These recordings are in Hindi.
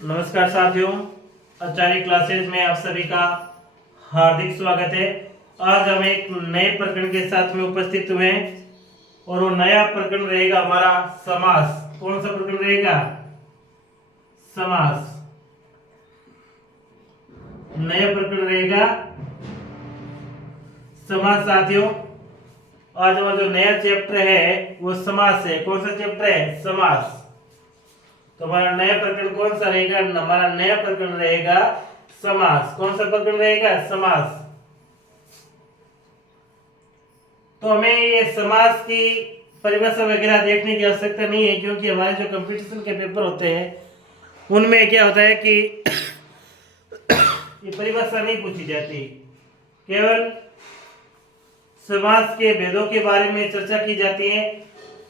नमस्कार साथियों, आचार्य क्लासेस में आप सभी का हार्दिक स्वागत है। आज हम एक नए प्रकरण के साथ में उपस्थित हुए हैं और वो नया प्रकरण रहेगा हमारा समास। कौन सा प्रकरण रहेगा? समास। नया प्रकरण रहेगा समास। साथियों, आज हमारा जो नया चैप्टर है वो समास है। कौन सा चैप्टर है? समास। तो हमारा नया प्रकरण कौन सा रहेगा? हमारा नया प्रकरण रहेगा समास। कौन सा प्रकरण रहेगा? समास। तो हमें ये समास की परिभाषा वगैरह देखने की आवश्यकता नहीं है, क्योंकि हमारे जो कंपटीशन के पेपर होते हैं उनमें क्या होता है कि ये परिभाषा नहीं पूछी जाती, केवल समास के भेदों के बारे में चर्चा की जाती है।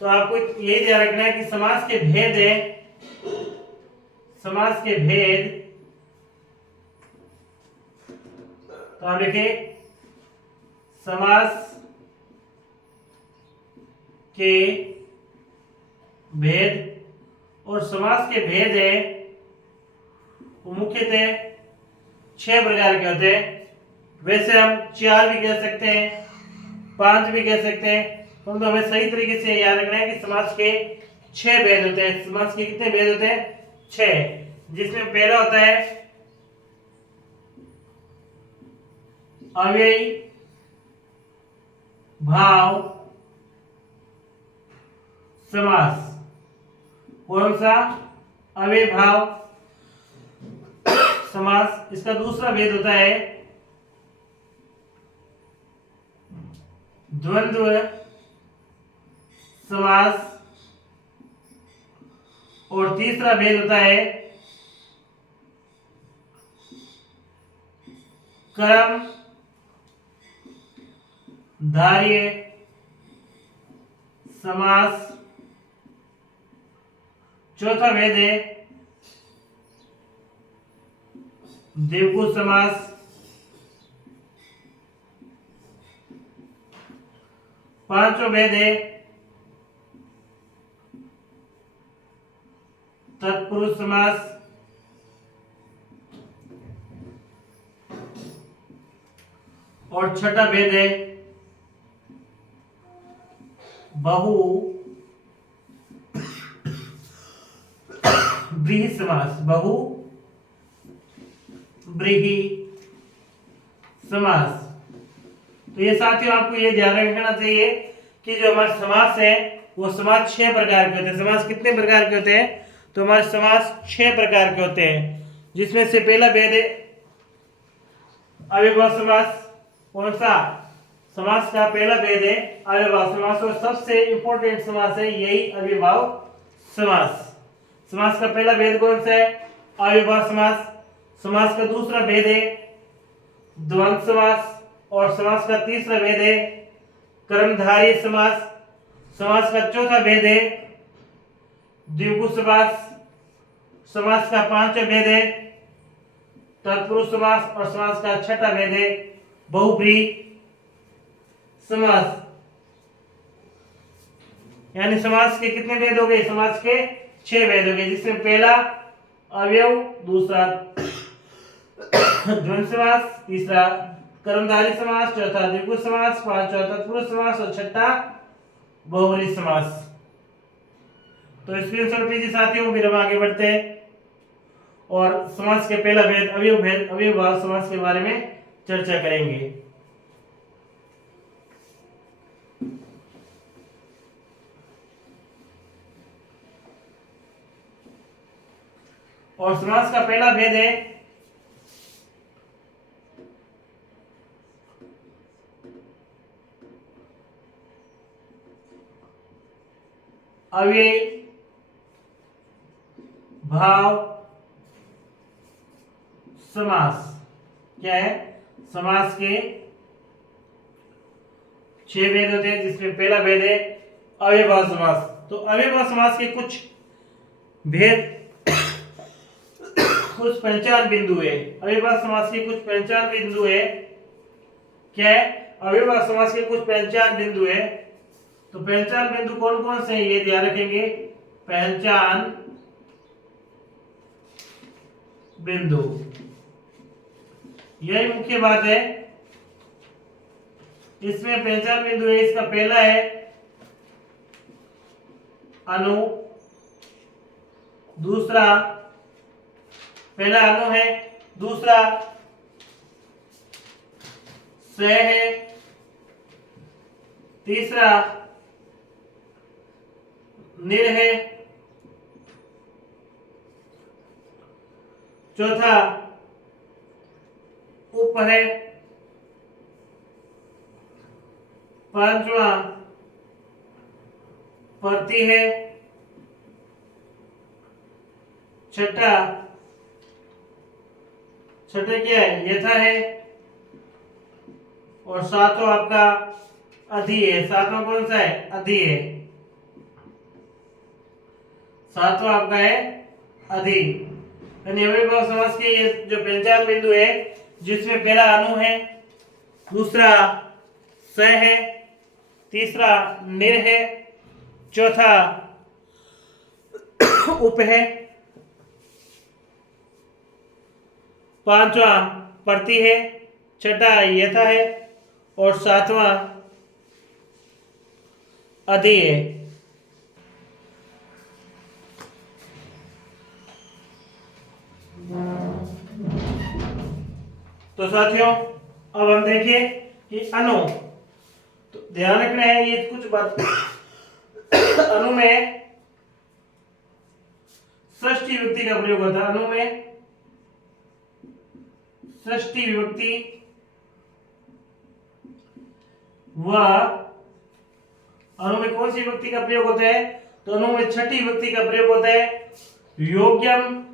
तो आपको ये ध्यान रखना है कि समास के भेद है, समास के भेद। तो आप लिखिए समास के भेद। और समास के भेद है वो मुख्यतः 6 प्रकार के होते हैं। वैसे हम 4 भी कह सकते हैं, 5 भी कह सकते हैं, परंतु हमें सही तरीके से याद रखना है कि समास के 6 भेद होते हैं। समास के कितने भेद होते हैं? 6। जिसमें पहला होता है अव्ययी भाव समास। कौन सा? अव्ययी भाव समास। इसका दूसरा भेद होता है द्वंद्व समास। और तीसरा भेद होता है कर्मधारय समास। चौथा भेद है द्विगु समास। पांचवा भेद है तत्पुरुष समास। और छठा भेद है बहुव्रीहि समास। बहुव्रीहि समास। तो ये साथियों आपको ये ध्यान रखना चाहिए कि जो हमारे समास है वो समास 6 प्रकार के होते हैं। समास कितने प्रकार के होते हैं? तो हमारे समास 6 प्रकार के होते हैं, जिसमें से पहला भेद है अव्ययभाव समास। कौन सा? समास का पहला भेद है अव्ययभाव समास। और सबसे इंपॉर्टेंट समास है यही अव्ययभाव समास। समास का पहला भेद कौन सा है? अव्ययभाव समास। समास का दूसरा भेद है द्वंद्व समास। और समास का तीसरा भेद है कर्मधारय समास। समास का चौथा भेद है द्विगु समास। समास का पांचवा भेद है तत्पुरुष समास। और समास का छठा भेद है बहुव्रीहि समास। यानी समास के कितने भेद हो गए? समास के 6 भेद हो गए, जिसमें पहला अवयव, दूसरा द्वंद्व समास, तीसरा कर्मधारय समास, चौथा द्विगु समास, पांचवा तत्पुरुष समास और छठा बहुव्रीहि समास। तो स्क्रीनशॉट लीजिए साथियों, फिर हम आगे बढ़ते हैं और समास के पहला भेद अव्ययभाव समास के बारे में चर्चा करेंगे। और समास का पहला भेद है अव्ययी भाव समास। क्या है? समास के 6 भेद होते हैं, जिसमें पहला भेद है अव्ययभाव समास। तो अव्ययभाव समास के कुछ भेद, कुछ पहचान बिंदु है। अव्ययभाव समास के कुछ पहचान बिंदु है। क्या है? अव्ययभाव समास के कुछ पहचान बिंदु है। तो पहचान बिंदु कौन कौन से हैं ये ध्यान रखेंगे। पहचान बिंदु, यही मुख्य बात है। इसमें पहचान बिंदु है, इसका पहला है अणु, दूसरा पहला अणु है, दूसरा स है, तीसरा निर है, चौथा उप है, पांचवा प्रति है, छठा क्या है, यथा है, और सातवां आपका अधि है। सातवां कौन सा है, अधि है। सातवां आपका है अधि। यानी अविभाज्य समास के ये जो पहचान बिंदु है, जिसमें पहला अणु है, दूसरा स है, तीसरा निर है, चौथा उप है, पांचवा प्रति है, छठा यथा है, और सातवां अधि है। तो साथियों अब हम देखिए कि अणु, तो ध्यान रखना है ये कुछ बात। अणु में षष्ठी विभक्ति का प्रयोग होता है। अणु में षष्ठी विभक्ति व अणु में कौन सी विभक्ति का प्रयोग होता है, तो अणु में छठी विभक्ति का प्रयोग होता है। योग्यम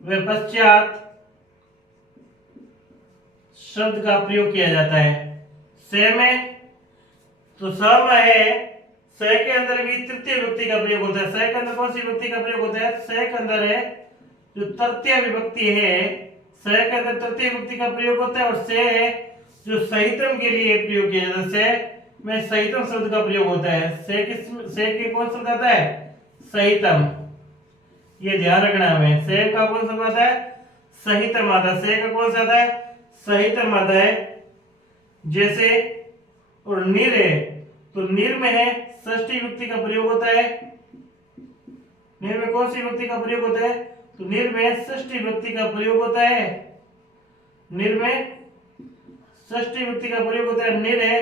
व पश्चात शब्द का प्रयोग किया जाता है। स में तो स में है, स के अंदर भी तृतीय विभक्ति का प्रयोग होता है। स के अंदर कौन सी विभक्ति का प्रयोग होता है, स के अंदर है जो तृतीय विभक्ति है, स के अंदर तृतीय विभक्ति का प्रयोग होता है। और से है जो सहितम के लिए प्रयोग किया जाता है। से में सहितम शब्द का प्रयोग होता है। से के कौन शब्द आता है, सहितम। ये ध्यान रखना हमें, से का कौन शब्द आता है, सहितम आता है। से का कौन सा आता है, सहितम आता है। जैसे और निर है, तो निर में है षष्ठी विभक्ति का प्रयोग होता है। निर में कौन सी विभक्ति का प्रयोग होता है, तो निर में षष्ठी विभक्ति का प्रयोग होता है। निर में षष्ठी विभक्ति का प्रयोग होता है। निर है,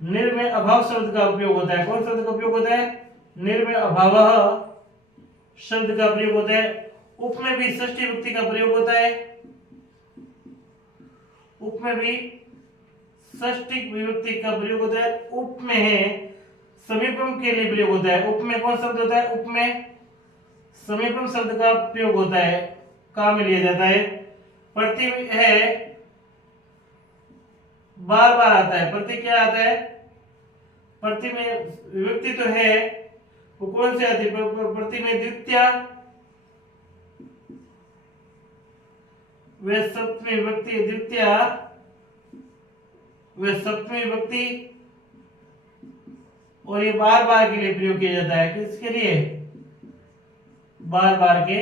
निर में अभाव शब्द का उपयोग होता है। कौन शब्द का उपयोग होता है, निर में अभावः शब्द का प्रयोग होता है। उप में भी षष्ठी विभक्ति का प्रयोग होता है। उप में भी षष्ठी विभक्ति का प्रयोग होता है। उप में है समीपम के लिए प्रयोग होता है। उप में कौन शब्द होता है, उप में समीपम शब्द का प्रयोग होता है, काम में लिया जाता है। प्रति है बार बार आता है। प्रति क्या आता है, प्रति में विभक्ति तो है, वो कौन सी आती है, प्रति में द्वितीय व सप्तमी विभक्ति, द्वितीय व सप्तमी विभक्ति, और ये बार बार के लिए प्रयोग किया जाता है। किसके लिए, बार बार के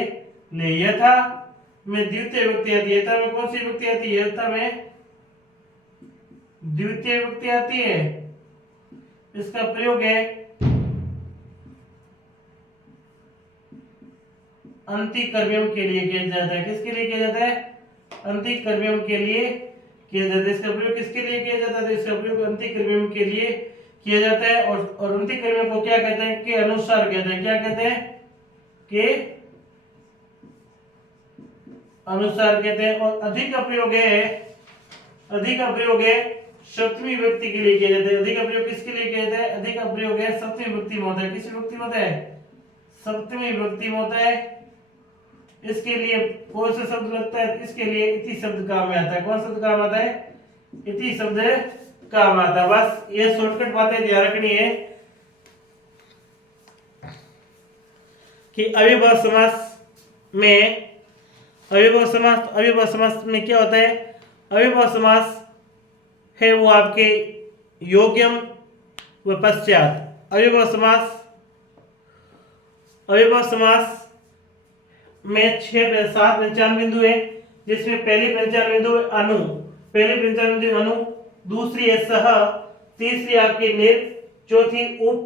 लिए। यथा में द्वितीय विभक्ति आती है। यथा में कौन सी विभक्ति आती है, यथा में द्वितीय विभक्ति आती है। इसका प्रयोग है अंतिकर्म्यम के लिए किया जाता है। किसके लिए किया जाता है, अंतिकर्म्यम के लिए किया जाता है। इसका प्रयोग किसके लिए किया जाता है, इसका प्रयोग अंतिकर्म्यम के लिए किया जाता है। और अंतिकर्म्यम को क्या कहते हैं, के अनुसार कहते हैं। क्या कहते हैं, के अनुसार कहते हैं। और अधिक का प्रयोग है, अधिक का प्रयोग है सप्तमी विभक्ति के लिए किया जाता है। अधिक का प्रयोग किसके लिए किया जाता है, अधिक का प्रयोग है सप्तमी विभक्ति में होता है। किस विभक्ति में होता है, सप्तमी विभक्ति में होता है। इसके लिए कौन सा शब्द लगता है, इसके लिए इति शब्द काम में आता है। कौन शब्द काम आता है, इति शब्द काम आता है। बस ये शॉर्टकट बातें ध्यान रखनी है कि अविभाज्य समास में, अविभाज्य समास में क्या होता है, अविभाज्य समास है वो आपके योग्यम व पश्चात। अव्ययभाव समास, अव्ययभाव समास में 7 पहचान बिंदु है, जिसमें पहली पहचान बिंदु है अनु, पहली पहचान बिंदु अनु, दूसरी है सह, तीसरी आपकी निर, चौथी उप,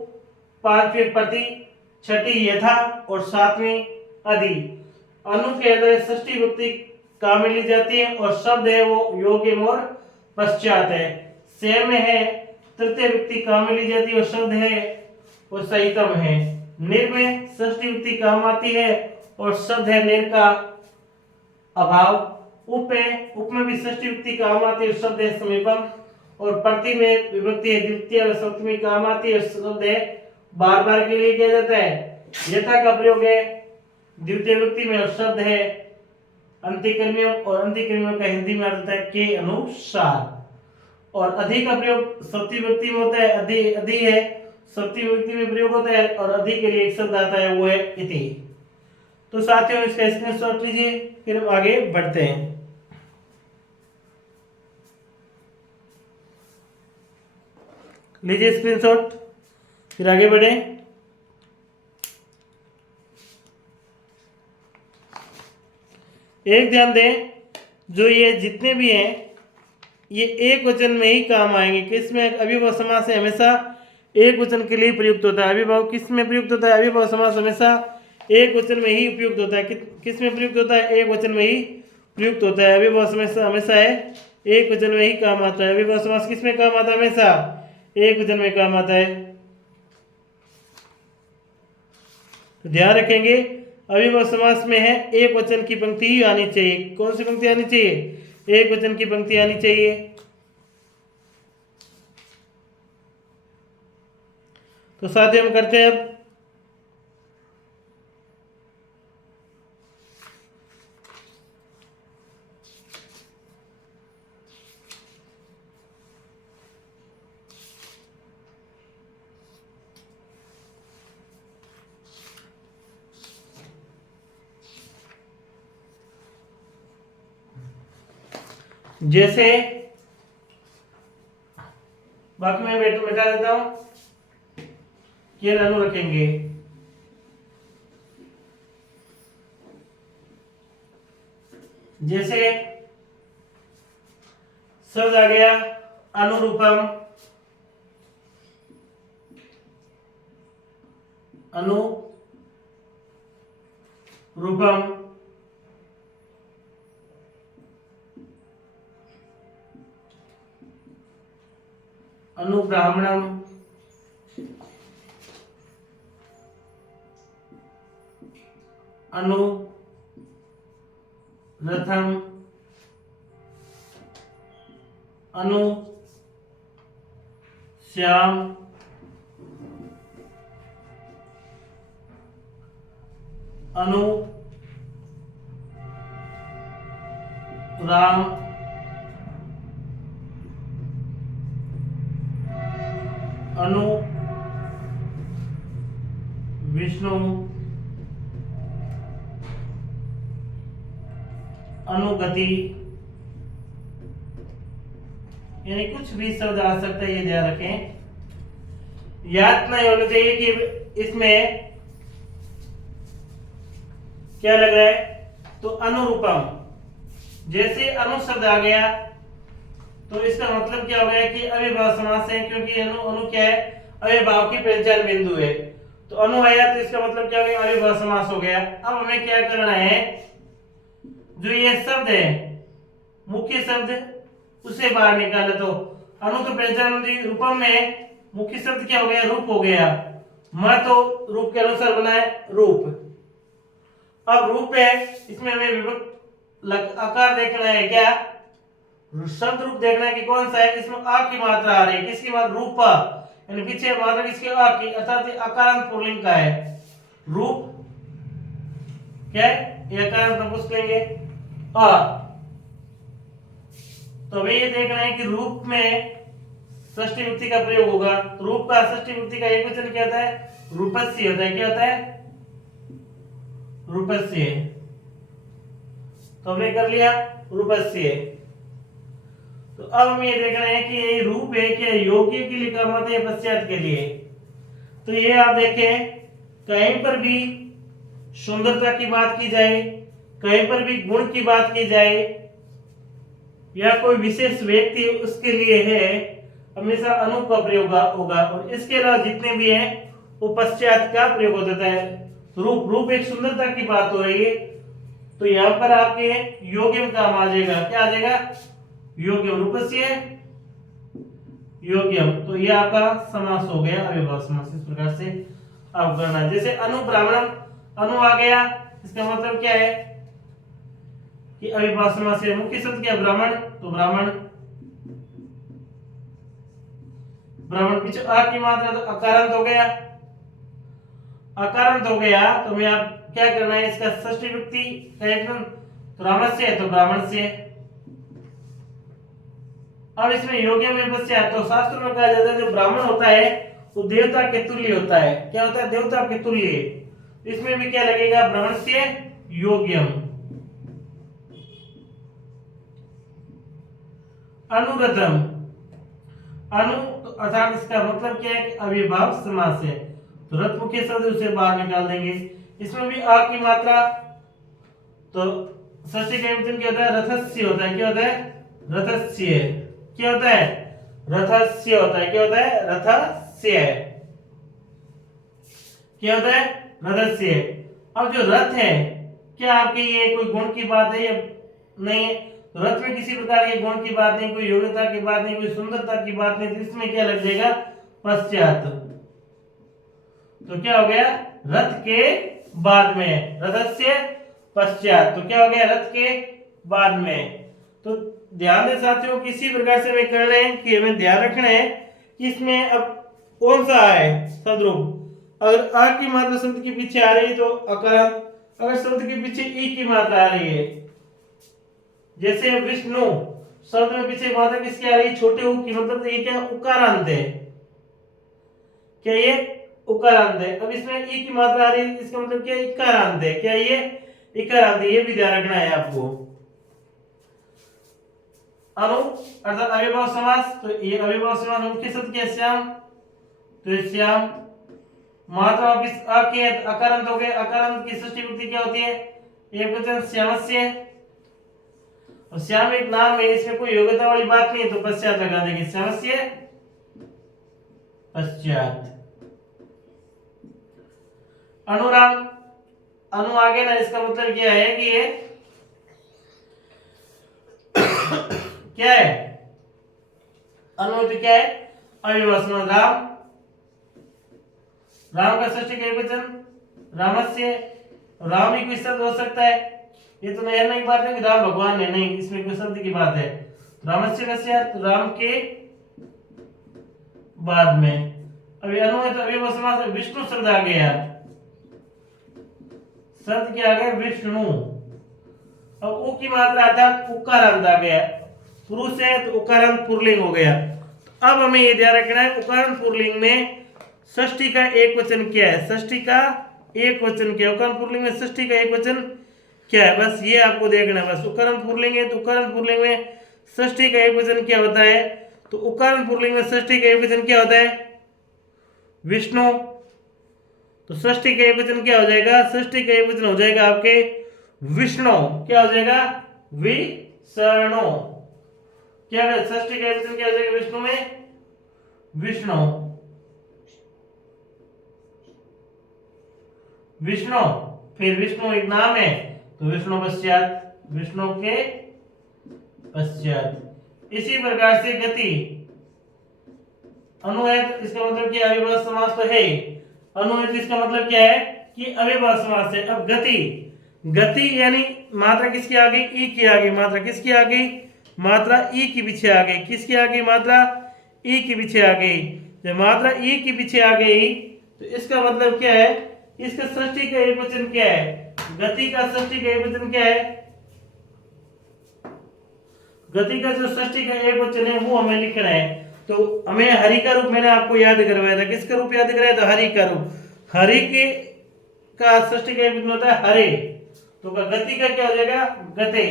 पांचवी प्रति, छठी यथा और सातवीं अधि। अनु के अंदर षष्ठी विभक्ति काम में ली जाती है और शब्द है वो योग्यम और पश्चात है। से में है तृतीय विभक्ति काम में ली जाती है और शब्द है वो सहितम है। निर में षष्ठी विभक्ति काम आती है और शब्द है निर का अभाव। उप है, उप में भी षष्ठी विभक्ति काम आती है और शब्द है समीपम। और प्रति में विभक्ति है द्वितीय और सप्तमी काम आती है और शब्द है बार बार के लिए किया जाता है। यथा का प्रयोग है द्वितीय विभक्ति में और शब्द है अंतिकर्मियों, और अंतिकर्मियों का हिंदी में अर्थ होता है के अनुसार। और अधि का प्रयोग सप्तमी विभक्ति में होता है, अधि है सप्तमी विभक्ति में प्रयोग होता है और अधि के लिए एक शब्द आता है वो है इति। तो साथियों इसका स्क्रीनशॉट लीजिए, फिर हम आगे बढ़ते हैं। लीजिए स्क्रीनशॉट, फिर आगे बढ़े। एक ध्यान दें, जो ये जितने भी हैं ये एक वचन में ही काम आएंगे। किसमें? अव्ययभाव समास है हमेशा एक वचन के लिए प्रयुक्त होता है। अव्ययभाव किस में प्रयुक्त होता है? अव्ययभाव समास हमेशा एक वचन में ही उपयुक्त होता है। किस में प्रयुक्त होता है? एक वचन में ही प्रयुक्त होता है। अव्ययभाव समास हमेशा है एक वचन में ही काम आता है। अव्ययभाव समास किस में काम आता है? हमेशा एक वचन में काम आता है। तो ध्यान रखेंगे, अव्ययभाव समास में है एक वचन की पंक्ति ही आनी चाहिए। कौन सी पंक्ति आनी चाहिए? एक वचन की पंक्ति आनी चाहिए। तो साथ ही हम करते हैं अब जैसे, बाकी मैं मिटा देता हूं, केवल अनु रखेंगे। जैसे शब्द आ गया अनुरूपम, अनुरूपम, अनुब्राह्मणम, अनुरथम, अनुश्याम, अनुराम, अनु विष्णु, अनुगति, यानी कुछ भी शब्द आ सकता है, ये ध्यान रखें। याद नहीं होना चाहिए कि इसमें क्या लग रहा है। तो अनुरूपम, जैसे अनु शब्द आ गया तो इसका मतलब क्या हो गया कि अव्ययभाव समास है, क्योंकि अनु क्या है? अव्ययभाव की पहचान बिंदु है। तो अनु आया तो इसका मतलब क्या हो गया? अव्ययभाव समास हो गया। अब हमें क्या करना है, जो ये शब्द है मुख्य शब्द उसे बाहर निकाले। तो अनु तो पहचान बिंदु, रूपम में मुख्य शब्द क्या हो गया? रूप हो गया। म तो रूप के अनुसार बना है रूप। अब रूप है, इसमें हमें विभक्त आकार देखना है। क्या शब्द रूप देखना है कि कौन सा है? इसमें आ की मात्रा आ रही है। किसकी मात्रा? रूप, यानी पीछे मात्रा किसकी? आ की, अर्थात अकारांत पुल्लिंग का है। रूप क्या है? ये अकारांत नपुंसक लेंगे आ। तो हमें ये देखना है कि रूप में षष्ठी विभक्ति का प्रयोग होगा। तो रूप का षष्ठी विभक्ति का एक वचन क्या होता है? रूपस्य होता है। क्या होता है? रूपस्य। तो हमने कर लिया रूपस्य। तो अब हम ये देख रहे हैं कि ये रूप है क्या योग्य के लिए काम आता है पश्चात के लिए। तो ये आप देखें कहीं पर भी सुंदरता की बात की जाए, कहीं पर भी गुण की बात की जाए या कोई विशेष व्यक्ति उसके लिए है, हमेशा अनु का प्रयोग होगा। और इसके अलावा जितने भी हैं वो पश्चात का प्रयोग हो जाता है। रूप एक सुंदरता की बात हो रही है, तो यहाँ पर आपके योग्यम काम आ जाएगा। क्या आ जाएगा? योग्यम, रूपस्य योग्यम। तो ये आपका समास हो गया, अव्ययभाव समास। इस प्रकार से आप करना। जैसे अनुब्राह्मणम, अनु आ गया, इसका मतलब क्या है कि अव्ययभाव समास है। मुख्य शब्द क्या? ब्राह्मण, तो ब्राह्मण। ब्राह्मण पीछे आ की मात्रा तो अकारांत हो गया, अकारांत हो गया। तो मैं आप क्या करना है, इसका षष्ठी विभक्ति तो रामस्य है, तो ब्राह्मण से। अब इसमें योग्य में बच्चे तो शास्त्र में कहा जाता है जो ब्राह्मण होता है वो देवता के तुल्य होता है। क्या होता है? देवता के तुल्य। इसमें भी क्या लगेगा? ब्राह्मण से योग्यम। अनुरतम, अनु अर्थात इसका मतलब क्या है? अव्ययभाव समास है। तो रथ मुख्य शब्द उसे बाहर निकाल देंगे। इसमें भी आ की मात्रा, तो षष्ठी का विभक्ति क्या होता है? रथस्य होता है। क्या होता है? रथस्य। क्या होता है? रथस्य होता है। क्या होता है? रथस्य। क्या होता है? रथस्य। अब जो रथ है, क्या आपके ये कोई गुण की बात है या नहीं है? तो रथ में किसी प्रकार के गुण की बात नहीं, कोई योग्यता की बात नहीं, कोई सुंदरता की बात नहीं। तो इसमें क्या लग जाएगा? पश्चात। तो क्या हो गया? रथ के बाद में, रथस्य पश्चात। तो क्या हो गया? रथ के बाद में। तो ध्यान दें साथियों, किसी प्रकार से वे कर रहे हैं कि हमें ध्यान रखना है कि इसमें अब कौन सा है शब्द रूप। अगर आ की मात्रा शब्द के पीछे आ रही है तो अकारांत, अगर शब्द के पीछे ई की मात्रा आ रही है, जैसे विष्णु शब्द में पीछे मात्रा किसकी आ रही है? छोटे ऊ की, मतलब ये क्या? उकारांत है। क्या ये? उकारांत है। अब इसमें ई की मात्रा आ रही है, इसका मतलब क्या? इकारांत है। क्या ये? इकारांत है। ये भी ध्यान रखना है आपको। अनु अर्थात अव्ययभाव समास। तो ये अव्ययभाव समास मुख्य शब्द क्या? श्याम, तो श्याम। मात्रा वापस आ के अकारांत हो गए। अकारांत की षष्ठी विभक्ति क्या होती है? एकवचन श्यामस्य। और श्याम एक नाम है, इसमें कोई योग्यता वाली बात नहीं है, तो पश्चात लगा देंगे। श्यामस्य पश्चात। अनुराग, अनु आगे ना, इसका मतलब क्या है कि ये क्या है? अनुमति क्या है? अव्ययभाव समास। राम, राम का षष्ठी का एकवचन रामस्य। राम ही कोई शब्द हो सकता है, ये तो नई बात नहीं कि राम भगवान है, नहीं, इसमें कोई शब्द की बात है। रामस्य पश्चात, तो राम के बाद में। अभी अनु है तो अव्ययभाव समास। विष्णु शब्द आ गया, शब्द क्या आ गया? विष्णु। अब उ की मात्रा अर्थात उकारांत आ गया, पुरुष है तो उकारांत पुल्लिंग हो गया। तो अब हमें ये ध्यान रखना है उकारांत पुल्लिंग में षष्ठी का एक वचन क्या है? षष्ठी का एक वचन क्या है? उकारांत पुल्लिंग में षष्ठी का एक वचन क्या है? बस ये आपको देखना है। बस उकारांत पुल्लिंग है तो उकारांत पुल्लिंग में षष्ठी का एक वचन क्या होता है? तो उकारांत पुल्लिंग में षष्ठी का एक वचन क्या होता है? विष्णु। तो षष्ठी का एक वचन क्या हो जाएगा? षष्ठी का एक वचन हो जाएगा आपके विष्णु। क्या हो जाएगा? विष्णु। क्या है? षष्ठी का एक वचन क्या हो जाएगा विष्णु में? विष्णु। विष्णु, फिर विष्णु एक नाम है तो विष्णु पश्चात, विष्णु के पश्चात। इसी प्रकार से गति, अनु है तो इसका मतलब क्या? अव्ययभाव समास तो है। अनु है तो इसका मतलब क्या है? कि अव्ययभाव समास है। अब गति, गति यानी मात्रा किसकी आ गई? ई की आ गई। मात्रा किसकी आ गई? मात्रा ई की पीछे आ गई। किसकी आ गई? मात्रा ई की पीछे आ गई। जब मात्रा ई की पीछे आ गई तो इसका मतलब क्या है? इसका षष्ठी का एक वचन क्या है? गति का षष्ठी का एक वचन क्या है? गति का जो षष्ठी का एक वचन है वो हमें लिखना है। तो हमें हरि का रूप मैंने आपको याद करवाया था। किसका रूप याद कराया था? हरि का रूप। हरि के का षष्ठी का एक वचन होता है हरे, तो गति का क्या हो जाएगा? गते।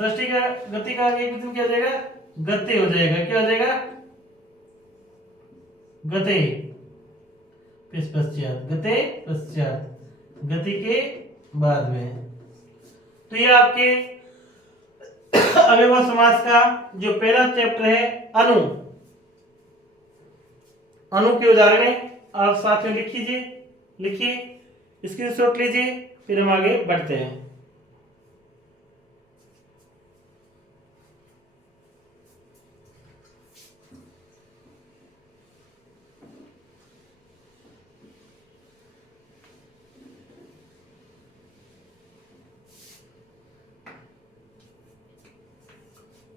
षष्ठी का गति का एक वचन क्या हो जाएगा? गति हो जाएगा। क्या हो जाएगा? गते। किस पश्चात? गते पश्चात, गति के बाद में। तो ये आपके अव्ययभाव समास का जो पहला चैप्टर है अनु, अनु के उदाहरण आप साथ में लिख लीजिए, लिखिए, स्क्रीनशॉट लीजिए, फिर हम आगे बढ़ते हैं।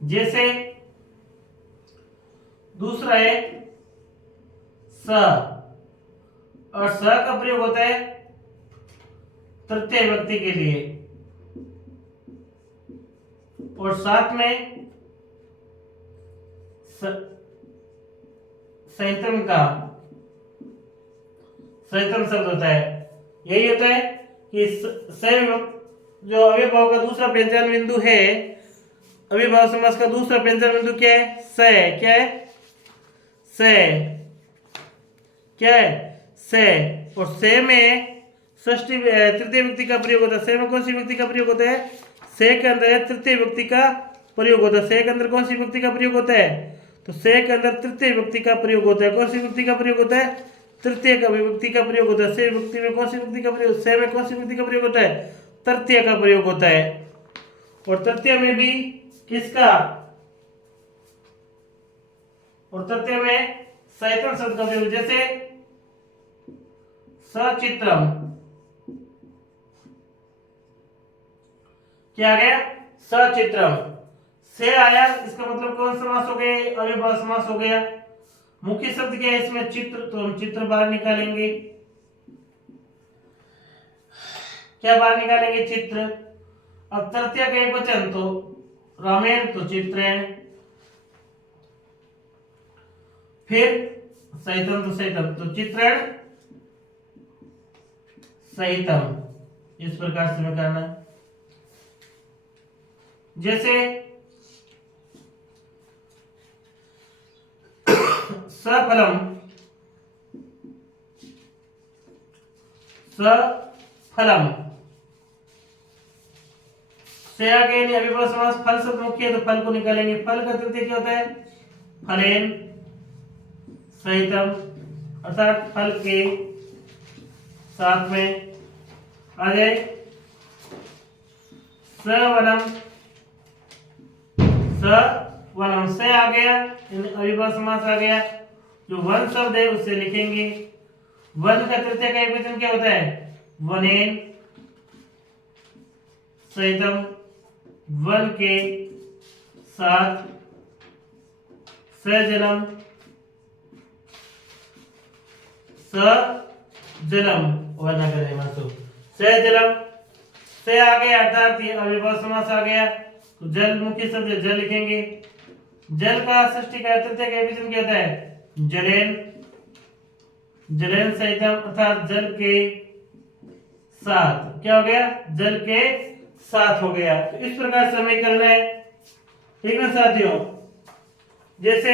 जैसे दूसरा है स, और स का प्रयोग होता है तृतीय व्यक्ति के लिए, और साथ में सहितम का सहितम शब्द होता है। यही होता है कि जो अव्ययभाव का दूसरा पहचान बिंदु है, अव्ययभाव समास का दूसरा पहचान बिंदु क्या है? स है। क्या है? स। क्या है? स। और स में षष्ठी तृतीय व्यक्ति का प्रयोग होता है। स में कौन सी व्यक्ति का प्रयोग होता है? स के अंदर तृतीय व्यक्ति का प्रयोग होता है। स के अंदर कौन सी व्यक्ति का प्रयोग होता है? तो स के अंदर तृतीय व्यक्ति का प्रयोग होता है। कौन सी व्यक्ति का प्रयोग होता है? तृतीय का विभक्ति का प्रयोग होता है। से व्यक्ति में कौन सी व्यक्ति का प्रयोग? से में कौन सी व्यक्ति का प्रयोग होता है? तृतीय का प्रयोग होता है। और तृतीय में भी किसका? और तृतीय में सहितम शब्द का प्रयोग, जैसे सचित्रम। क्या आ गया? सचित्रम। से आया, इसका मतलब कौन समास हो गया? अव्ययभाव समास हो गया। मुख्य शब्द क्या है इसमें? चित्र, तो हम चित्र बाहर निकालेंगे। क्या बाहर निकालेंगे? चित्र। अब तृतीय का एक वचन तो रामायण, तो चित्रण। फिर सहितम, तो सहितम, तो चित्रण सहितम। इस प्रकार से हमें करना। जैसे सफलम, सफलम से आगे अव्ययभाव समास फल शब्द मुख्य है, तो फल को निकालेंगे। फल का तृतीय क्या होता है? फलेन सहितम, अर्थात फल के साथ में। आ जाए सवनम, सवनम से आ गया, अव्ययभाव समास आ गया। जो वन शब्द है उससे लिखेंगे। वन का तृतीय का एक वचन क्या होता है? वनेन सहितम, वन के साथ। सजलम, सजलम वरना करें मासु। सजलम से आ गया, अर्थात ये अव्ययभाव समास आ गया। तो जल मुख्य शब्द है, जल लिखेंगे। जल का षष्ठी का तृतीय का विभेदन क्या होता है? जलेन, जलेन सहितम, अर्थात जल के साथ। क्या हो गया? जल के साथ हो गया। तो इस प्रकार से हमें करना है, ठीक ना साथियों? जैसे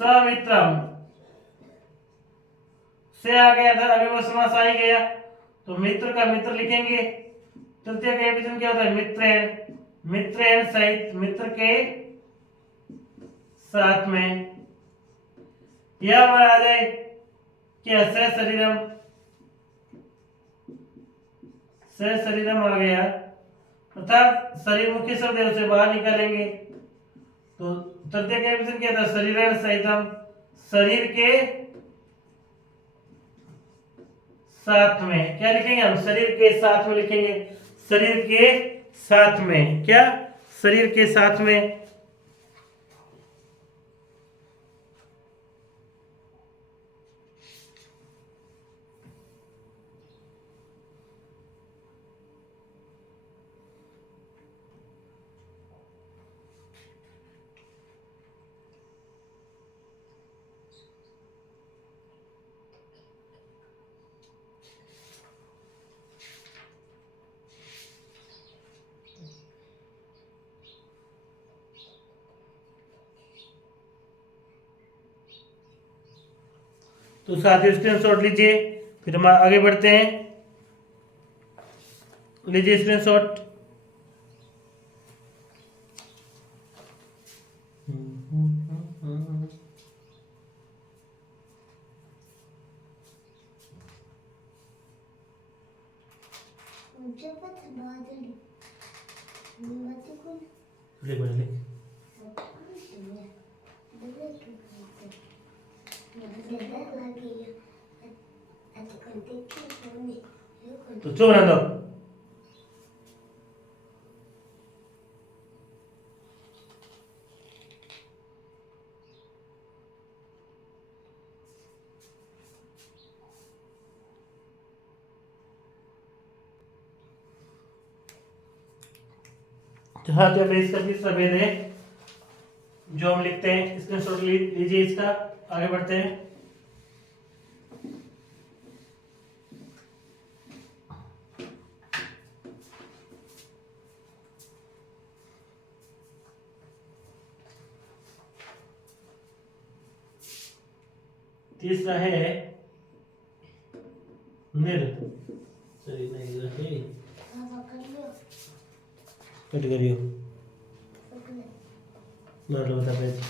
समित्रम से आ गया था, अव्ययभाव समास आ ही गया, तो मित्र का मित्र लिखेंगे। तृतीय का विभेदन क्या होता है? मित्रेण, मित्रेण सहित, मित्र के साथ में। यह हमारा आ जाए क्या? सशरीरम, सशरीरम आ गया, अर्थात शरीर मुख्य शब्द है, उसे बाहर निकालेंगे। तो तृतीय का विभेदन क्या था? शरीरण सहितम, शरीर के साथ में। क्या लिखेंगे हम? शरीर के साथ में लिखेंगे। शरीर के साथ में। क्या? शरीर के साथ में। तो साथ ही स्क्रीनशॉट लीजिए, फिर हम आगे बढ़ते हैं। लीजिए स्क्रीनशॉट। लिख लिख। तो चुप रहने दो। हाँ, जब इसका तीसरा भेद है जो हम लिखते हैं, स्क्रीनशॉट लीजिए इसका, आगे बढ़ते हैं। तीसरा है निर। सही नहीं है, कट करियो ना लो बता पेज।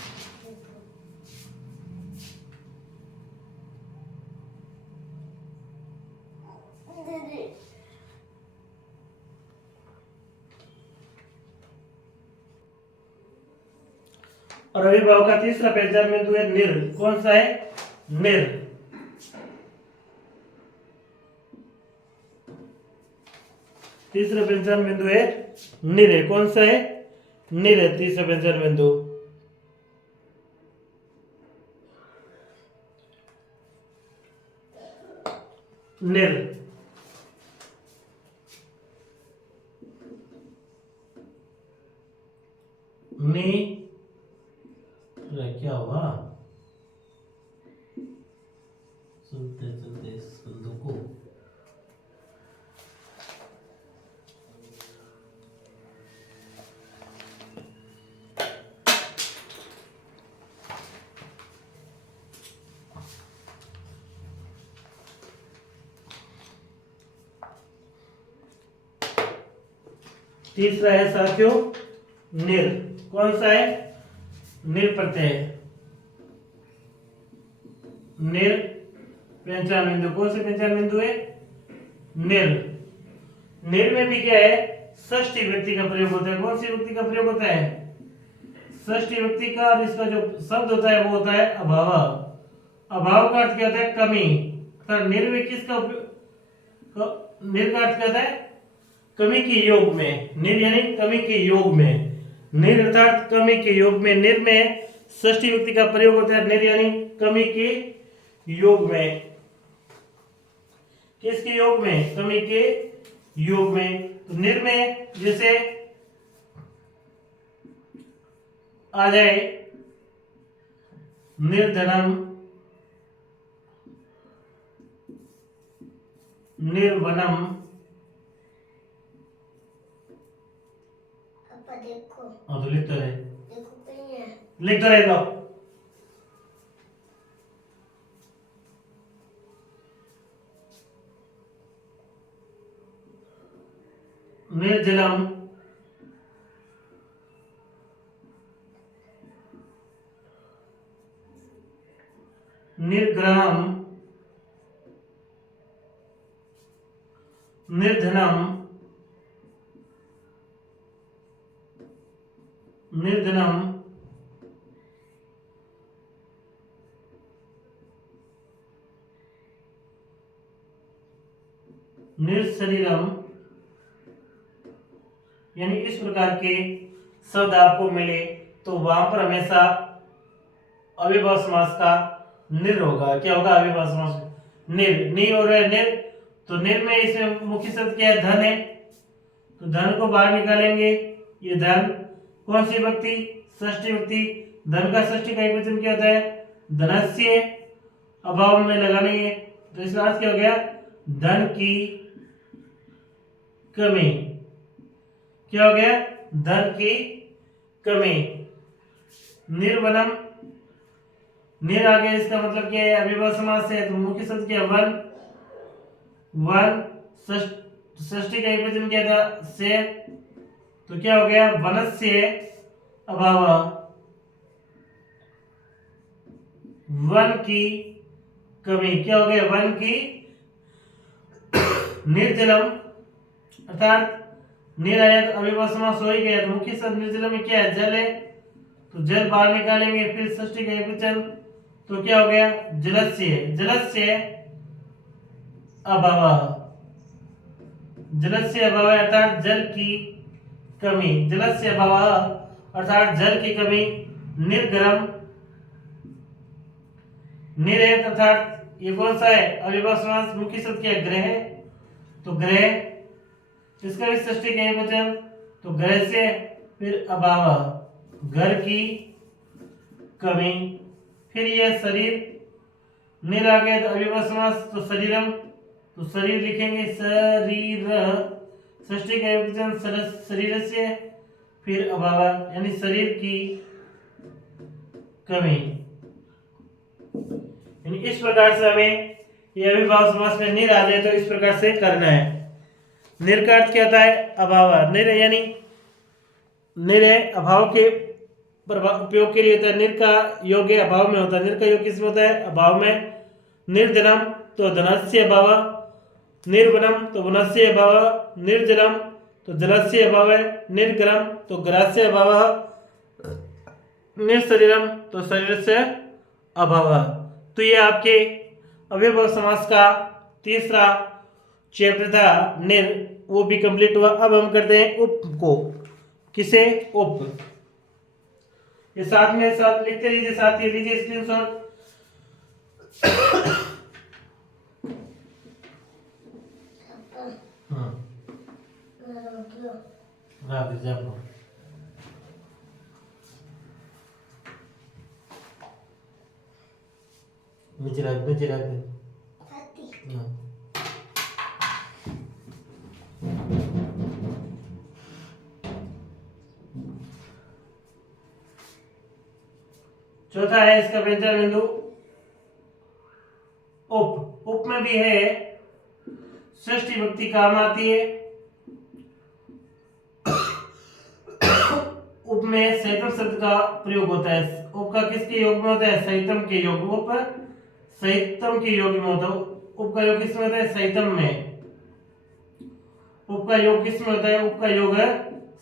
और अविभाव का तीसरा पहचान बिंदु है निर। कौन सा है? निर। तीसरा पहचान बिंदु है निर है। कौन सा है? निर है तीसरा पहचान बिंदु। निर। नी क्या हुआ? सुनते सुनते इस बिंदु को तीसरा है साथियों निर। कौन सा है? निर प्रत्यय। निर पहचान बिंदु। कौन से पहचान बिंदु है? निर। निर में भी क्या है? षष्ठी व्यक्ति का प्रयोग होता है। कौन सी व्यक्ति का प्रयोग होता है? षष्ठी व्यक्ति का। और इसका जो शब्द होता है वो होता है अभाव। अभाव का अर्थ क्या होता है? कमी। निर में किसका उपयोग? निर का अर्थ क्या होता है? कमी के योग में। निर यानी कमी के योग में। निर अर्थात कमी के योग में। निर में षष्ठी व्यक्ति का प्रयोग होता है। निर यानी कमी के योग में। किसके योग में? कमी के योग में। तो निर में जैसे आ जाए निर्धनम, निर्वनम। देखो तो लिखते रहे, लिखते रहे लो। निर्जलम, निर्ग्रहम, निर्धनम, निर्धनम, निर्शरीरम। यानी इस प्रकार के शब्द आपको मिले तो वहां पर हमेशा अविभाव समास का निर होगा। क्या होगा? अविभाव समास निर। नी और निर। तो निर में इसमें मुख्य शब्द क्या है? धन है। तो धन को बाहर निकालेंगे। ये धन कौन सी व्यक्ति? षष्ठी व्यक्ति। धन का षष्ठी का एकवचन क्या होता है? धनस्य। अभाव में लगाने है तो इसका अर्थ क्या हो गया? धन की कमी। क्या हो गया? धन की कमी। निर्वनम निर आ गया, इसका मतलब क्या है, अविभाज्य समास है, तो मुख्य शब्द क्या है, वन, वन, षष्ठी का एकवचन क्या था, से, तो क्या हो गया, वनस्य अभावः, वन की कमी, क्या हो गया, वन की निर्जलम, अर्थात निर आया तो अविभाज्य समास हो ही गया, तो मुख्य शब्द निर्जलम में क्या है, जल है, तो जल बाहर निकालेंगे, फिर षष्ठी का एकवचन, तो क्या हो गया, जलस्य, जलस्य अभावः, जलस्य अभावः अर्थात जल की कमी, जलस्य अभावः अर्थात जल की कमी, निर्गरम, निर है अर्थात ये कौन सा है, अविभाज्य समास, मुख्य शब्द क्या है, ग्रह, तो ग्रह, इसका भी षष्ठी का एकवचन, तो ग्रह से, फिर अभाव, घर की कमी, फिर यह शरीर, निर आ गया तो अविभाज्य समास, तो शरीरम, तो शरीर लिखेंगे, शरीर, षष्ठी का एकवचन शरीर से, फिर अभाव यानी शरीर की कमी। यानी इस प्रकार से हमें ये अविभाज्य समास में निर आ जाए तो इस प्रकार से करना है। निर का अर्थ क्या होता है, अभाव, निर यानी निर है अभाव के उपयोग के लिए होता है, निर का योग अभाव में होता है, निर का योग किसमें होता है, अभाव में, निर्धनम तो धनस्य अभाव, निर्वनम तो वनस्य अभाव, निर्जलम तो जलस्य अभाव है, निर्गरम तो ग्रास्य अभाव, निरशरीरम तो शरीर से अभाव। तो ये आपके अव्ययभाव समास का तीसरा चैप्टर था निर, वो भी कंप्लीट हुआ। अब हम करते हैं उप को, किसे, उप, ये साथ में साथ लिखते लीजिए, साथ ही लीजिए स्क्रीनशॉट। नीचे रख, नीचे रख दे। चौथा है इसका व्यंजन बिंदु उप, उप में भी है षष्ठी विभक्ति काम आती है, उप में सहितम शब्द का प्रयोग होता है, उप का किसके योग में होता है, सहितम के योग, उप सहितम के योग में होता है, उप का योग किसमें होता है, सहितम में, उप का योग किसमें होता है, उप का योग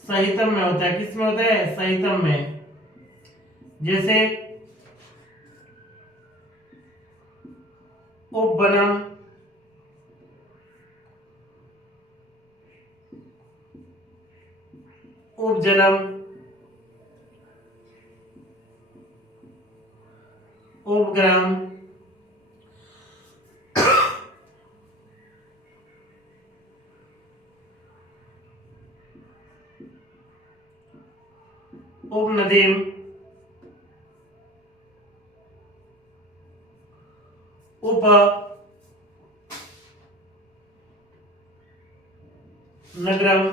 सहितम में होता है, किसमें होता है, सहितम में, जैसे उपवनम, उपजलम, उपग्राम, उपनदीम, उप नगरम,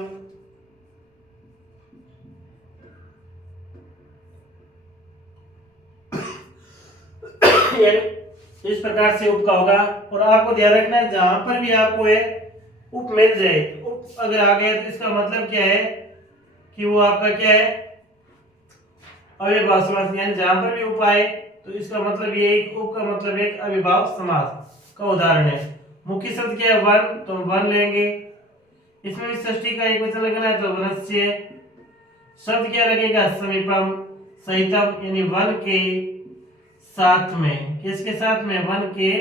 इस प्रकार से उप का होगा। और आपको ध्यान रखना है जहां पर भी आपको ये उप मिल जाए, उप अगर आ गया तो इसका मतलब क्या है कि वो आपका क्या है, अविभाज्य समास, यानी जहां पर भी उप आए तो इसका मतलब ये उप का मतलब एक अविभाज्य समास का उदाहरण है। मुख्य शब्द क्या है, वन, तो वन लेंगे, इसमें भी षष्ठी का एकवचन लगना है तो वनस्य, शब्द क्या लगेगा, समीपम, सहितम यानी वन के साथ में, किसके साथ में, वन के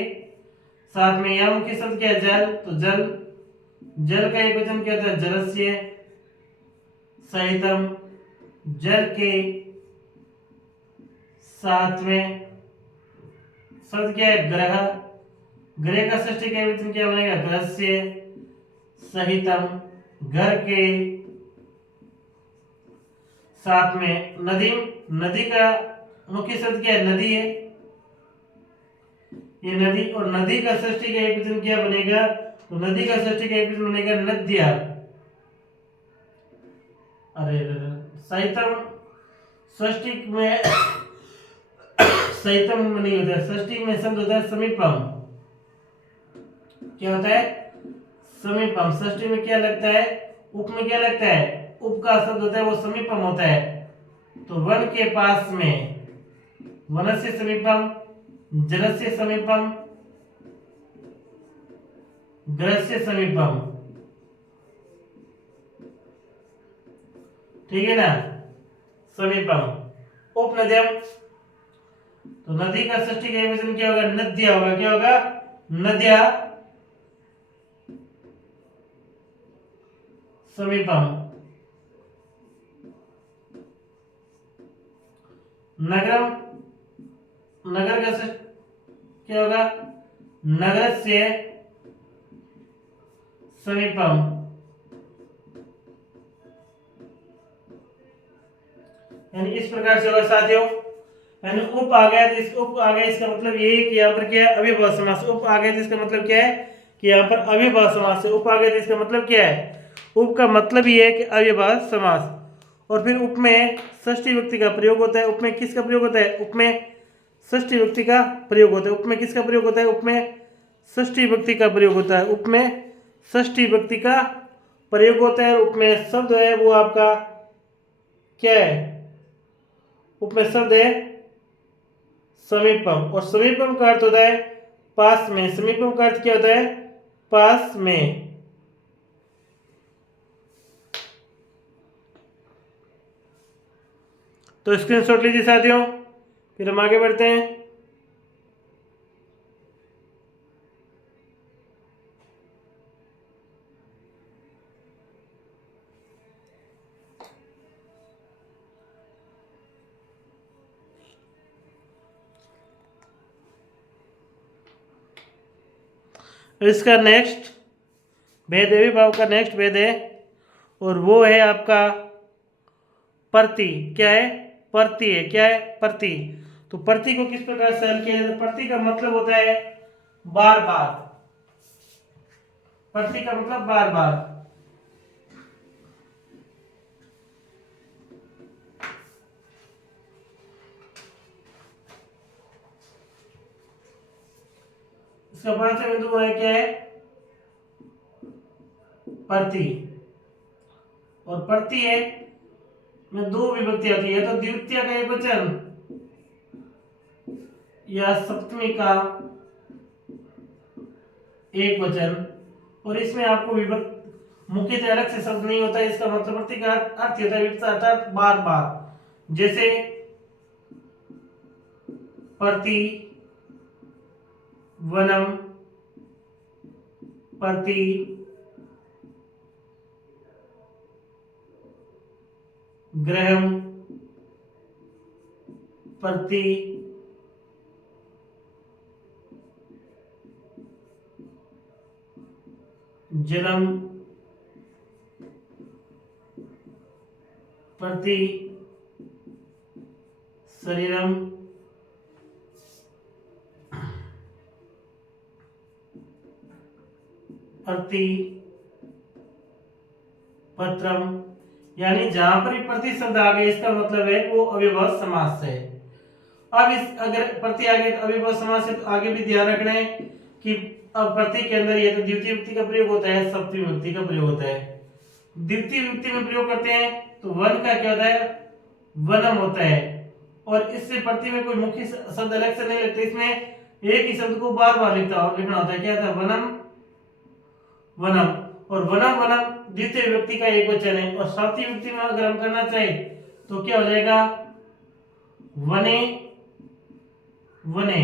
साथ में। यह मुख्य शब्द क्या है, जल, तो जल, जल का एकवचन क्या होता है, जलस्य, सहितम जल के साथ में, शब्द क्या है, ग्रह, ग्रह का षष्ठी का एकवचन क्या बनेगा, ग्रहस्य, सहितम घर के साथ में, नदी, नदी का मुख्य शब्द क्या है, नदी है, ये नदी, और नदी का षष्ठी का एकवचन क्या बनेगा, तो नदी का षष्ठी का एकवचन बनेगा नद्या, अरे सहितम षष्ठी में सहितम नहीं होता है, षष्ठी में शब्द होता है समीपम। क्या होता है? समीपम। षष्ठी में क्या लगता है? उप में क्या लगता है? उप का शब्द होता है वो समीपम होता है। तो वन के पास में, वनस्य समीपम, जलस्य समीपम, गृहस्य समीपम। ठीक है ना? समीपम। उपनद्यम, तो नदी का षष्ठी का वचन क्या होगा? नद्या होगा। क्या होगा? नद्या समीपम। नगरम, नगर का क्या होगा? नगरस्य समीपम। यानी इस प्रकार से होगा साथियों। यानी उप आ गया तो इस उप आ गया, इसका मतलब ये है कि यहाँ पर क्या है? अव्ययभाव समास। उप आ गया तो इसका मतलब क्या है कि यहाँ पर अव्ययभाव समास है। उप आ गया तो इसका मतलब क्या है? उप का मतलब ये है कि अव्ययभाव समास। और फिर उप में षष्ठी विभक्ति का प्रयोग होता है। उप में किसका प्रयोग होता है? उप में षष्ठी विभक्ति का प्रयोग होता है। उप में किसका प्रयोग होता है? उप में षष्ठी विभक्ति का प्रयोग होता है। उप में षष्ठी विभक्ति का प्रयोग होता है। उप में शब्द है वो आपका क्या है? उप में शब्द है समीपम। और समीपम का अर्थ होता है पास में। समीपम का अर्थ क्या होता है? पास में। तो स्क्रीनशॉट लीजिए साथियों, फिर हम आगे बढ़ते हैं। इसका नेक्स्ट भेद है, विभाव का नेक्स्ट भेद है, और वो है आपका प्रति। क्या है? प्रति है। क्या है? प्रति। तो प्रति को किस प्रकार से हल किया जाता है? प्रति का मतलब होता है बार बार। प्रति का मतलब बार बार। इसका पांचवा बिंदु है क्या है? प्रति। और प्रति है में दो विभक्ति आती है, तो द्वितीय का एक वचन या सप्तमी का एक वचन। और इसमें आपको विभक्ति मुख्यतः अलग से शब्द नहीं होता है। इसका मतलब प्रति का अर्थ होता है अर्थात बार बार। जैसे प्रति वनम, प्रति गृहम, प्रति जलम, प्रति शरीरम, प्रति पत्रम। यानी जहां पर प्रति शब्द आ गया इसका मतलब है वो अव्ययभाव समास है। अब इस अगर प्रति आ गया तो अव्ययभाव समास है, तो आगे भी ध्यान रखना है कि अब प्रति के अंदर ये तो द्वितीय विभक्ति का प्रयोग होता है, सप्तमी विभक्ति का प्रयोग होता है। द्वितीय विभक्ति में प्रयोग करते हैं तो वन का क्या होता है? वनम होता है। और इससे प्रति में कोई मुख्य शब्द अलग से नहीं लगते, इसमें एक ही शब्द को बार बार लिखना होता है। क्या था? वनम वनम। और वनम वनम द्वितीय विभक्ति का एक वचन है। और सप्तमी विभक्ति में अगर हम करना चाहे तो क्या हो जाएगा? वने वने।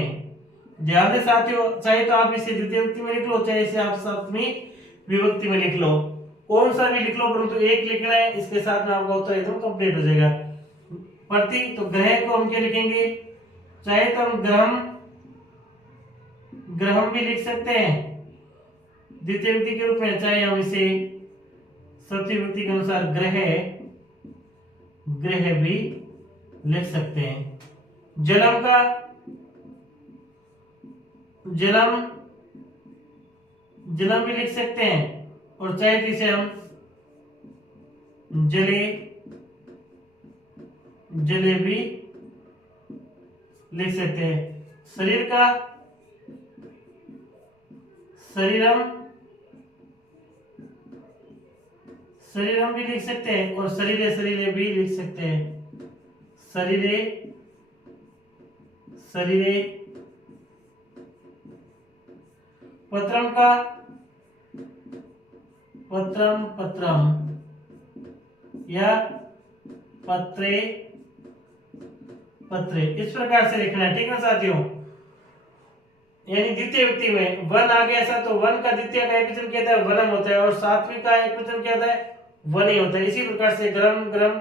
ध्यान से साथियों, चाहे तो आप इसे द्वितीय विभक्ति में लिख लो, चाहे इसे आप सप्तमी विभक्ति में लिख लो, कौन सा भी लिख लो, परंतु एक लिखना है। इसके साथ में आपका उत्तर एकदम कंप्लीट हो जाएगा। प्रति तो ग्रह को हम क्या लिखेंगे? चाहे तो हम ग्रहम ग्रहम भी लिख सकते हैं द्वितीय विभक्ति के रूप में, चाहे हम इसे सप्तमी विभक्ति के अनुसार ग्रह ग्रह भी लिख सकते हैं। जलम का जलम जलम भी लिख सकते हैं। और चाहे तो इसे हम जले जले भी लिख सकते हैं। शरीर का शरीरम, शरीरम भी लिख सकते हैं और शरीरे शरीरे भी लिख सकते हैं। शरीरे शरीरे। पत्रम का पत्रम पत्रम या पत्रे पत्रे, इस प्रकार से लिखना है। ठीक है साथियों, यानी द्वितीय व्यक्ति में वन आ गया ऐसा तो वन का द्वितीय का एकवचन क्या होता है, वनम होता है, और सात्विक का एकवचन क्या होता है, वनी होता है। इसी प्रकार से गरम गरम,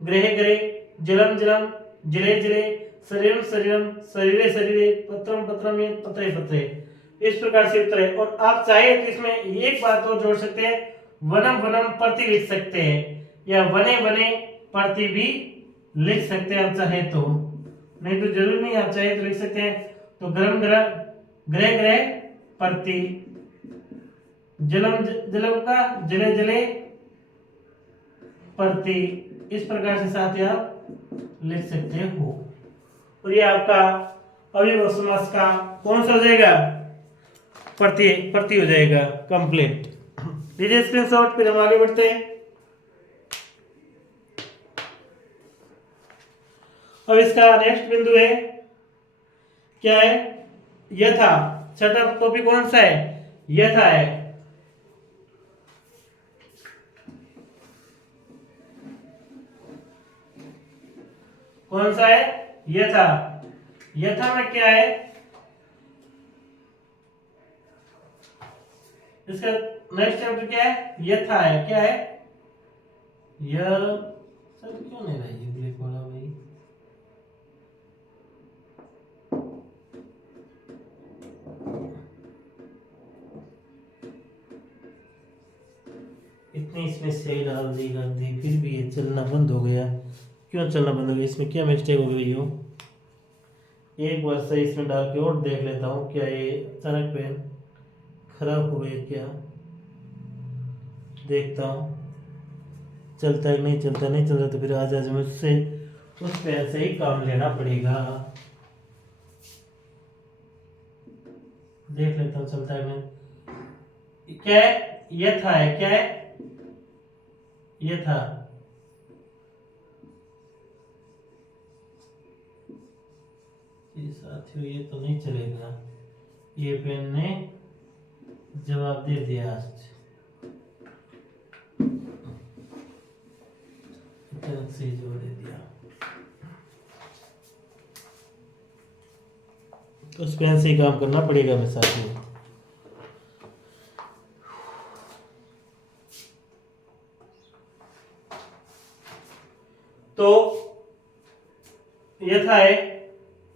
ग्रह ग्रह, जलम जलम, जले जले, शरीरम शरीरम, शरीरे शरीरे, पत्रम पत्रम, ये पत्रे पत्रे, इस प्रकार से उत्तर है। और आप चाहे तो इसमें एक बात और जोड़ सकते हैं, वनम वनम प्रति लिख सकते हैं, या वने वने प्रति भी लिख सकते हैं आप चाहे तो, नहीं तो जरूरी नहीं, आप चाहे तो लिख सकते हैं। तो गरम गरम, ग्रह ग्रह प्रति, जलम जलम का, जले जले प्रति, इस प्रकार से साथ आप लिख सकते हो। और ये आपका अव्ययभाव समास का कौन सा हो जाएगा, प्रति प्रति हो जाएगा कंप्लीट। लीजिए स्क्रीनशॉट, फिर हम आगे बढ़ते हैं। अब इसका नेक्स्ट बिंदु है, क्या है, यथा। छठा टॉपिक कौन सा है, यथा है। कौन सा है, यथा। यथा में क्या है, इसका नेक्स्ट चैप्टर क्या है, यथा है। क्या है, सर क्यों नहीं रही है ब्लैक वाला भाई, इतनी इसमें सही डाल दी कर दी, फिर भी ये चलना बंद हो गया। क्यों चलना बंद हो गया, इसमें क्या मिस्टेक हो गई हो। एक बार सही इसमें डाल के और देख लेता हूँ, क्या ये अचानक पेन खराब हो गया क्या, देखता हूँ चलता है नहीं चलता, नहीं चलता तो फिर आज मुझसे उस पेन से ही काम लेना पड़ेगा। देख लेता हूँ चलता है मैं, क्या है, यथा है। क्या है, यथा। साथियों ये तो नहीं चलेगा, ये पेन ने जवाब दे दिया, से जोड़ दे दिया। तो उस पेन से ही काम करना पड़ेगा मेरे साथियों। तो यथा है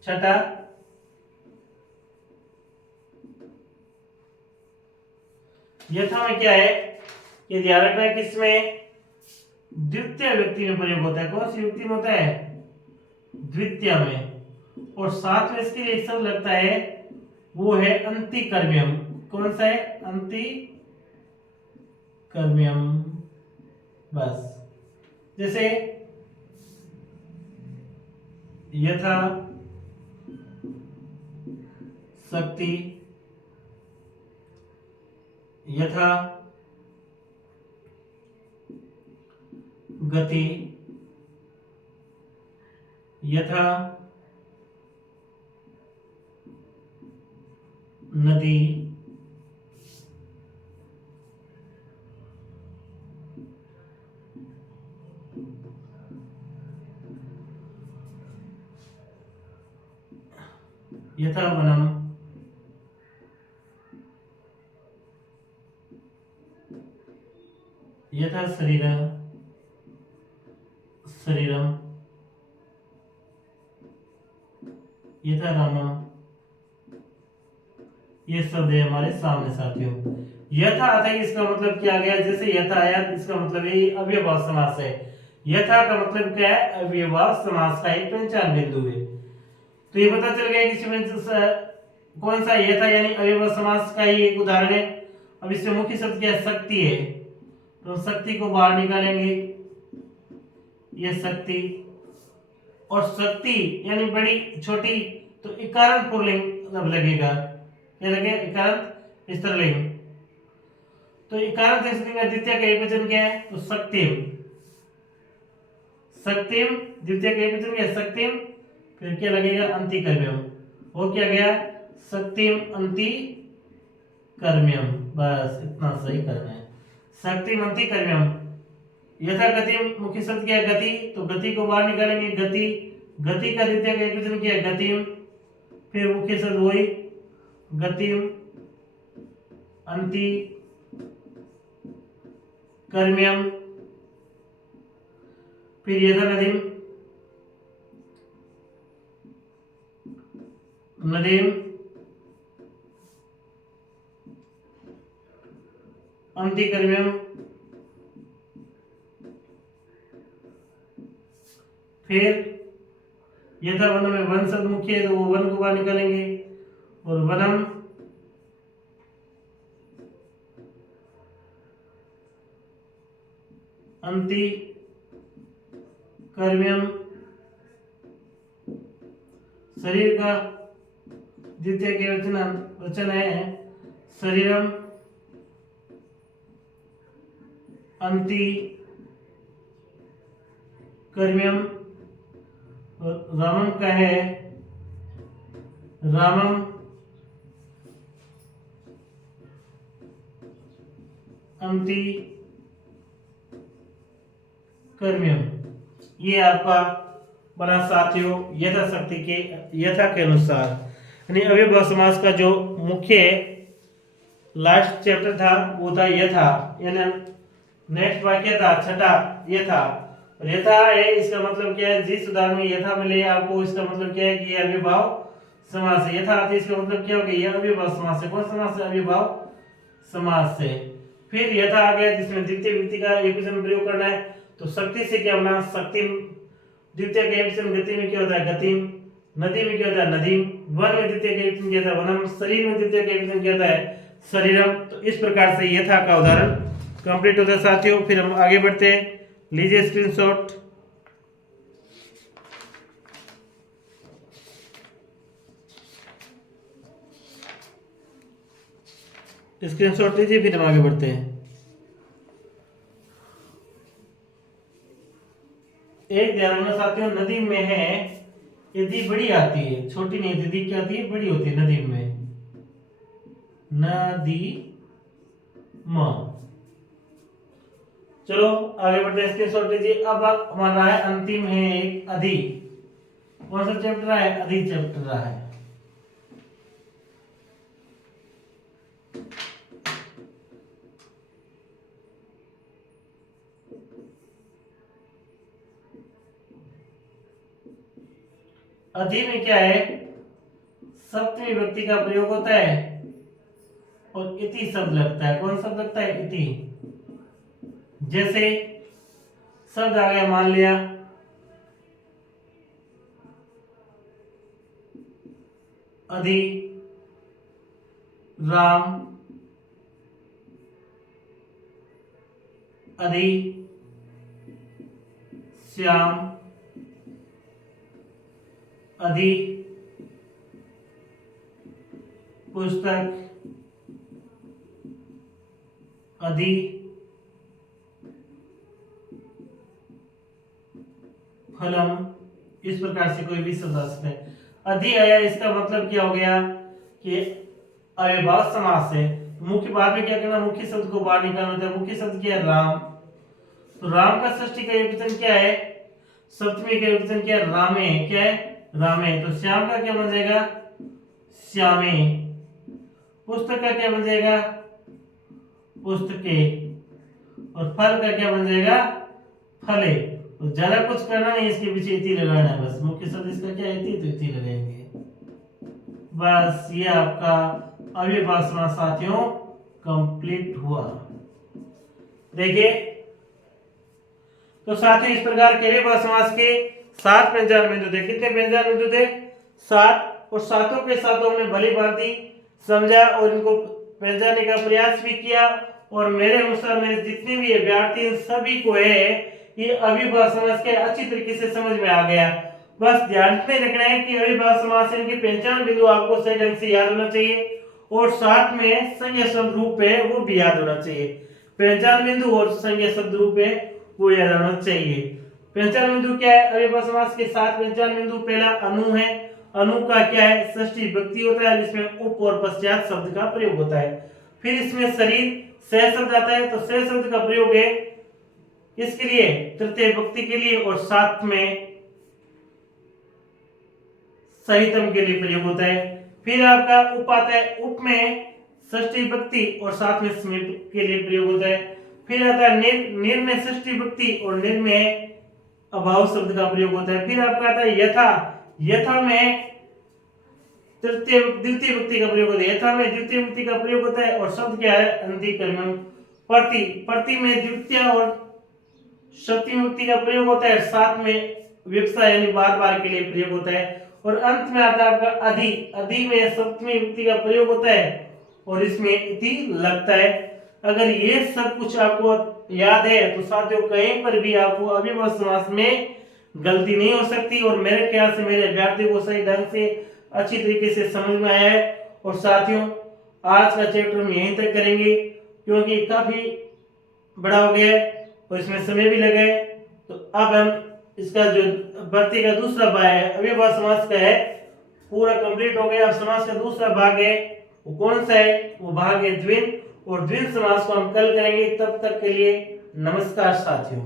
छठा। यथा में क्या है, ये ध्यान रखना है, किसमें, द्वितीय व्यक्ति में प्रयोग होता है। कौन सी व्यक्ति में होता है, द्वितीय में। और साथ में इसके लिए एक शब्द लगता है, वो है अंतिकर्म्यम। कौन सा है, अंतिकर्म्यम। बस, जैसे यथा शक्ति, यथा गति, यथा नदी, यथा वनम, यथा शरीर शरीरम, यथा रामम। ये शब्द है हमारे सामने साथियों। यथा आता है, इसका मतलब क्या गया, जैसे यथा आया इसका मतलब ये अव्ययभाव समास है। यथा का मतलब क्या है, अव्ययभाव समास का एक पहचान बिंदु है। तो ये पता चल गया कि कौन सा यथा यानी अव्ययभाव समास का ही एक उदाहरण है। अब इससे मुख्य शब्द क्या है, शक्ति है। तो शक्ति को बाहर निकालेंगे, ये शक्ति, और शक्ति यानी बड़ी छोटी, तो इकारांत पुल्लिंग अब लगेगा। क्या लगेगा? इकारांत स्त्रीलिंग। तो इकारांत स्त्रीलिंग का द्वितीय का एकवचन क्या है? तो शक्तिम। शक्तिम द्वितीय का एकवचन क्या है? शक्तिम। फिर क्या लगेगा? अंतिकर्म्यम। वो क्या गया? शक्तिम अंतिकर्म्यम। बस इतना सही करना है। शक्तिम अंतिकर्म्यम। यथा गति मुख्य शब्द क्या है? गति। तो गति को बाहर निकालेंगे, गति। गति का द्वितीय का एकवचन क्या है? गतिम। फिर मुख्य शब्द वही गतिम अंति कर्म्यम। फिर यथा नदीम, नदीम अंति कर्म्यम। फिर यथा वनम में वन शब्द मुख्य है, तो वो वन को बाहर निकालेंगे और वनम अंति कर्म्यम। शरीर का द्वितीय के वचन है शरीरम अंति कर्म्यम। और रामम का है रामम अंति कर्म्यम। ये आपका बना साथियों यथाशक्ति के यथा के अनुसार। यानी अव्ययभाव समास का जो मुख्य लास्ट चैप्टर था वो था यथा, यानी नेक्स्ट वाक्य था छठा यथा। यथा है इसका मतलब क्या है? जिस उदाहरण में यथा मिले आपको, इसका मतलब क्या है कि ये अव्ययभाव समास है। यथा आती इसका मतलब क्या हो गया? ये अव्ययभाव समास है। कौन समास है? अव्ययभाव समास है। फिर यथा आ गया जिसमें द्वितीय विभक्ति का एकवचन प्रयोग करना है, तो शक्ति से क्या बना? शक्तिम। द्वितीय का एकवचन गति में क्या होता है? गतिम। नदी में क्या होता है? नदीम। वन में द्वितीय का एकवचन क्या होता है? वनम। शरीर में द्वितीय का एकवचन क्या होता है? शरीरम। तो इस प्रकार से यथा का उदाहरण कंप्लीट होता है साथियों। फिर हम आगे बढ़ते हैं। लीजिए स्क्रीनशॉट। स्क्रीनशॉट लीजिए, फिर हम आगे बढ़ते हैं। एक ध्यान रखना साथियों, नदी में है यदि बड़ी आती है, छोटी नहीं होती। यदि क्या आती है? बड़ी होती है नदी में। नदी म। चलो आगे बढ़ते हैं। स्क्रीनशॉट लीजिए। अब हमारा है अंतिम है एक अधि। कौन सा चैप्टर है? अधि चैप्टर है। अधि में क्या है? सप्तमी विभक्ति का प्रयोग होता है और इति शब्द लगता है। कौन शब्द लगता है? इति। जैसे शब्द आ गया, मान लिया अधि राम, अधि श्याम, अधि पुस्तक, अधि फलम। इस प्रकार से कोई भी शब्द आ सकता है। अधि आया, इसका मतलब क्या हो गया कि अव्ययभाव समास है। मुख्य बाद में क्या करना? मुख्य शब्द को बाहर निकालना होता है। मुख्य शब्द क्या है? राम। तो राम का षष्ठी का एकवचन क्या है? सप्तमी का एकवचन क्या है? रामे। क्या है? रामे। तो श्याम का क्या बन जाएगा? श्यामे। पुस्तक का क्या बन जाएगा? पुस्तके। और फल का क्या बन जाएगा? फले। तो ज्यादा कुछ करना नहीं, इसके पीछे इति लगाना है बस। मुख्य शब्द इसका क्या है? इति, तो इति लगाएंगे बस। ये आपका अव्ययभाव समास साथियों कंप्लीट हुआ। देखिए तो साथियों इस प्रकार के अव्ययभाव समास के 7 पहचान बिंदु थे। कितने पहचान बिंदु थे? 7। और सातों के सातों हमने भली भांति समझा और इनको पहचानने का प्रयास भी किया। और मेरे अनुसार मेरे जितने भी अभ्यर्थी सभी को है ये अव्ययभाव समास के अच्छी तरीके से समझ में आ गया। बस ध्यान में रखना है कि अविभाज्य समास है इनकी पहचान बिंदु आपको सही ढंग से याद होना चाहिए और साथ में संज्ञा शब्द रूप है वो भी याद होना चाहिए। पहचान बिंदु और संज्ञा शब्द रूप है वो याद होना चाहिए। पहचान बिंदु क्या है? अविभाज्य समास के साथ पहचान बिंदु पहला अनु है। अनु का क्या है? षष्ठी विभक्ति होता है जिसमें उप और पश्चात शब्द का प्रयोग होता है। फिर इसमें शरीर सह शब्द आता है तो सह शब्द का प्रयोग है इसके लिए तृतीय विभक्ति के लिए और साथ में सहितम के लिए प्रयोग होता है। फिर आपका उप आता है, उप में षष्ठी विभक्ति और साथ में समीप के लिए प्रयोग होता है। फिर आता है निर, निर में षष्ठी विभक्ति और निर में अभाव शब्द का प्रयोग होता है। फिर आपका आता है यथा, यथा में तृतीय द्वितीय विभक्ति का प्रयोग होता है। यथा में द्वितीय विभक्ति का प्रयोग होता है और शब्द क्या है? अंतिकर्मम। प्रति, प्रति में द्वितीय और सप्तमी विभक्ति का प्रयोग होता है साथ में विवक्षा यानी बार बार के लिए प्रयोग होता है। और अंत में आता है आपका अधि, अधि में सप्तमी विभक्ति का प्रयोग होता है और इसमें इति लगता है। अगर ये सब कुछ आपको याद है तो साथियों कहीं पर भी आपको अविभाज्य समास में गलती नहीं हो सकती और मेरे ख्याल से मेरे अभ्यर्थी को सही ढंग से अच्छी तरीके से समझ में आया है। और साथियों आज का चैप्टर हम यहीं तक करेंगे क्योंकि काफी बड़ा हो गया है और इसमें समय भी लगा है। तो अब हम इसका जो भर्ती का दूसरा भाग है अविभाज्य समास का है पूरा कंप्लीट हो गया। अब समास का दूसरा भाग है वो कौन सा है? वो भाग है द्विन और द्विन समास को हम कल करेंगे। तब तक के लिए नमस्कार साथियों।